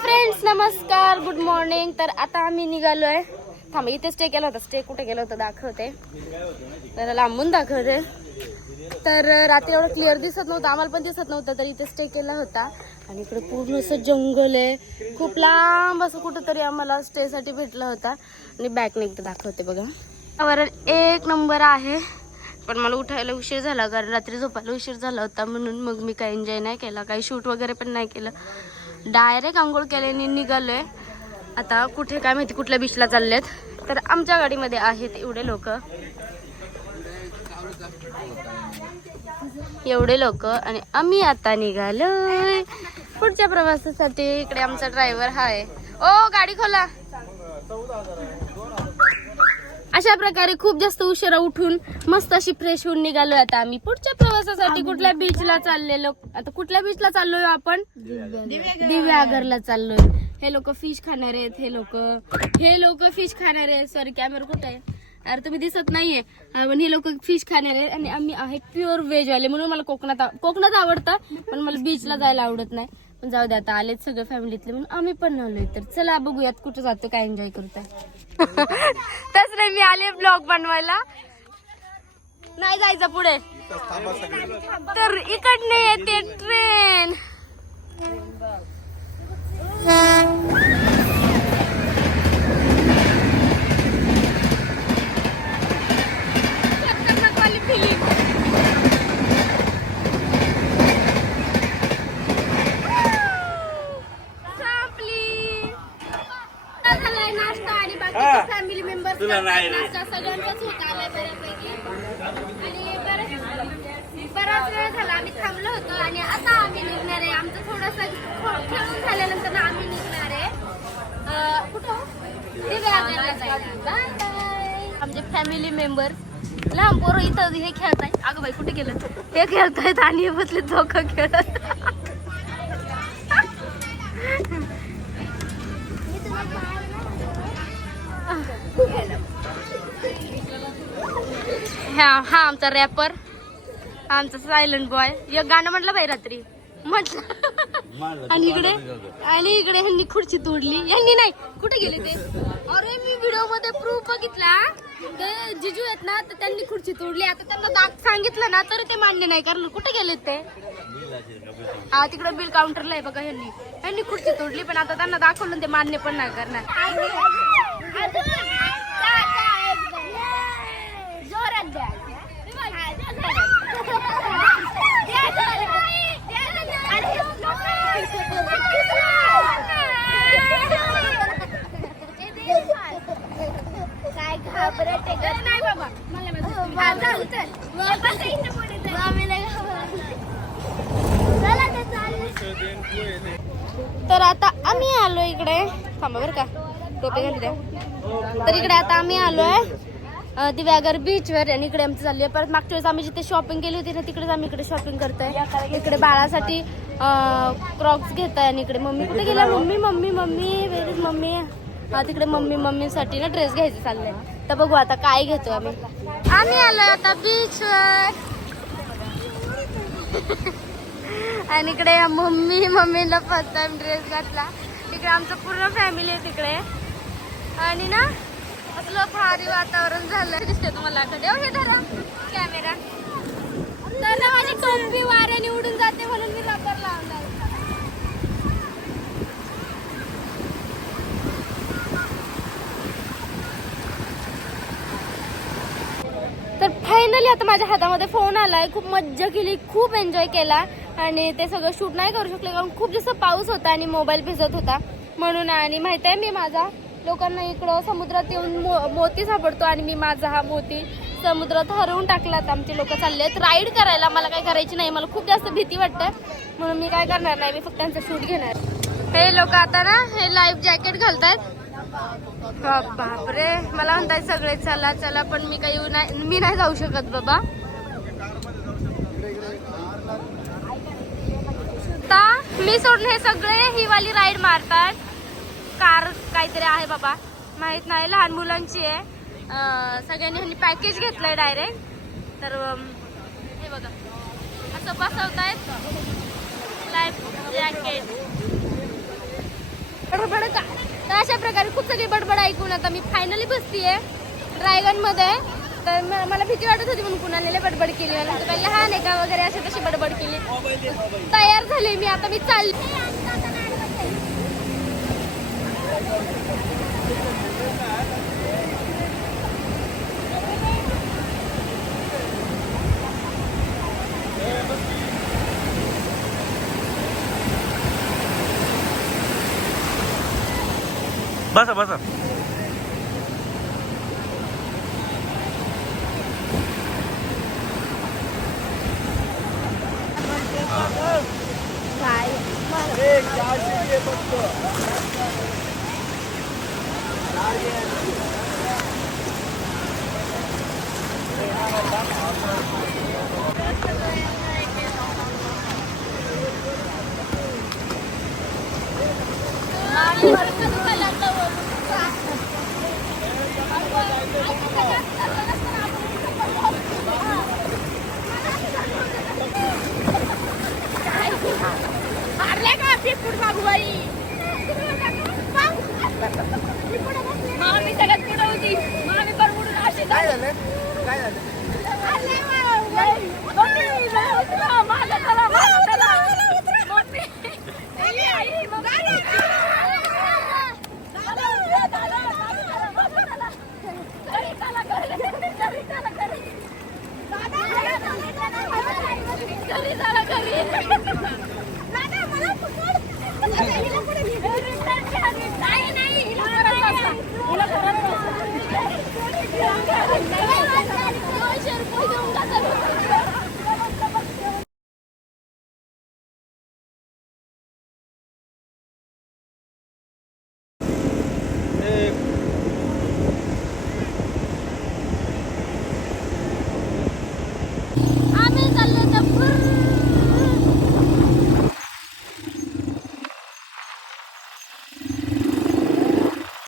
Friends नमस्कार good morning तर आता आम्ही निघालोय. थांब इथे स्टे केला होता. स्टे कुठे केलं होतं दाखवते. तर लांबून दाखवते. तर रात्री एवढं क्लिअर दिसत नव्हतं. आम्हाला पण दिसत नव्हतं तर इथे स्टे केला होता. आणि इकडे पूर्ण असं जंगल आहे. खूप लांब असं कुठंतरी आम्हाला स्टेसाठी भेटला होता. आणि बॅक एकदा दाखवते बघा. वरण एक नंबर आहे. पण मला उठायला उशीर झाला कारण रात्री झोपायला उशीर झाला होता म्हणून मग मी काही एन्जॉय नाही केला. काही शूट वगैरे पण नाही केलं. डायरेक्ट आंघोळ केल्याने निघालोय. आता कुठे काय माहिती कुठल्या बीचला चाललेत. तर आमच्या गाडीमध्ये आहेत एवढे लोक. एवढे लोक आणि आम्ही आता निघालो पुढच्या प्रवासासाठी इकडे आमचा ड्रायव्हर हाय. ओ गाडी खोला. अशा प्रकारे खूप जास्त उशिरा उठून मस्त अशी फ्रेश होऊन निघालोय आता आम्ही. पुढच्या प्रवासासाठी कुठल्या बीचला चाललेलो? आता कुठल्या बीचला चाललोय आपण? दिव्यागरला चाललोय. हे लोक फिश खाणार आहेत हे लोक हे लोक फिश खाणार आहेत. सॉरी कॅमेरा कुठे आहे? अरे तुम्ही दिसत नाहीये. पण हे लोक फिश खाणार आहेत आणि आम्ही आहे प्युअर व्हेज वाले म्हणून मला कोकणात कोकणात आवडतं पण मला बीचला जायला आवडत नाही. जाऊ दे आता आलेत सगळे फॅमिलीतले म्हणून आम्ही पण आलोय तर. चला बघूयात कुठं जातो काय एन्जॉय करतोय. तस नाही मी आले ब्लॉग बनवायला. नाही जायचं पुढे. तर इकडने येते ट्रेन मेंबर्स नाश्ता सगळ्यांचाच होत आलाय बऱ्यापैकी. आणि बरेच बराच वेळ झाला आम्ही थांबलो होतो आणि आता आम्ही निघणार आहे. आमचं थोडंसं खेळून झाल्यानंतर ना आम्ही निघणार आहे. अं, कुठं जायला. Bye bye. आमचे फॅमिली मेंबर लहान पोरं इथं हे खेळताय अगं बाई कुठे गेलं? हे खेळतायत आणि हे बसले धोका खेळत. हा हा आमचा रॅपर आमचा सायलेंट बॉय एक गाणं म्हटलं बाई रात्री. म्हटलं. आणि इकडे आणि इकडे ह्यांनी खुर्ची तोडली. यांनी नाही कुठे गेले ते? अरे मी व्हिडिओमध्ये प्रूफ बघितला. ते जिजू आहेत ना तर त्यांनी खुर्ची तोडली. आता त्यांना दाग सांगितलं ना तर ते मान्य नाही कारण कुठे गेले ते? हा तिकडे बिल काउंटरला आहे बघा ह्यांनी. ह्यांनी खुर्ची तोडली पण आता त्यांना दाखवलं ते मान्य पण नाही करणार. तर आता आम्ही आलो इकडे. थांबा बरं का. टोपे घालू द्या. तर इकडे आता आम्ही आलोय दिव्यागर बीच वर आणि इकडे आमचं चालली आहे परत मागच्या वेळेस आम्ही जिथे शॉपिंग केली होती ना तिकडेच आम्ही इकडे शॉपिंग करतोय. इकडे बाळासाठी क्रॉक्स घेत आहे आणि इकडे मम्मी कुठे गेला mummy mummy mummy where is mummy? हा तिकडे मम्मी मम्मीसाठी ना ड्रेस घ्यायचे चाललंय. तर बघू आता काय घेतो आम्ही. आम्ही आलो आता बीच वर. आणि इकडे मम्मी मम्मीला फर्स्ट टाइम ड्रेस घातला. तिकडे आमचं पूर्ण फॅमिली आहे तिकडे. आणि ना असलं भारी वातावरण झालं दिसते तुम्हाला कधी हे धरा. कॅमेरा तर ना माझी टोपी वाऱ्याने उडून जाते म्हणून मी रबर लावलाय तर फायनली आता माझ्या हातामध्ये फोन आलाय. खूप मज्जा केली खूप एन्जॉय केला. आणि ते सगळं शूट नाही करू शकले कारण खूप जास्त पाऊस होता आणि मोबाईल भिजत होता. म्हणून आणि माहिती आहे मी माझा लोकांना इकडं समुद्रात येऊन मो मोती सापडतो आणि मी माझा हा मोती समुद्रात हरवून टाकलात आमचे लोक चालले आहेत. राईड करायला मला काय करायची नाही. मला खूप जास्त भीती वाटते म्हणून मी काय करणार नाही. मी फक्त त्यांचा शूट घेणार. हे लोक आता ना हे लाईफ जॅकेट घालतायत. बापरे. मला म्हणताय सगळे चला चला पण मी काही नाही. मी नाही जाऊ शकत बाबा. मी सोडून हे सगळे ही वाली राईड मारतात कार काहीतरी आहे बाबा. माहीत नाही लहान मुलांची आहे. सगळ्यांनी ह्यांनी पॅकेज घेतलंय डायरेक्ट तर हे बघा. असं बसवतायत. लाईफ जॅकेट बडबड का? तर अशा प्रकारे खूप सगळी बडबड ऐकून आता मी फायनली बसतीये. ड्रायगनमध्ये तर मला भीती वाटत होती म्हणून कुणाला बडबड केली. मला लहान आहे का वगैरे अशी तशी बडबड केली. तयार झाली मी आता मी चालली. Basta, basta. Thank you. Bye.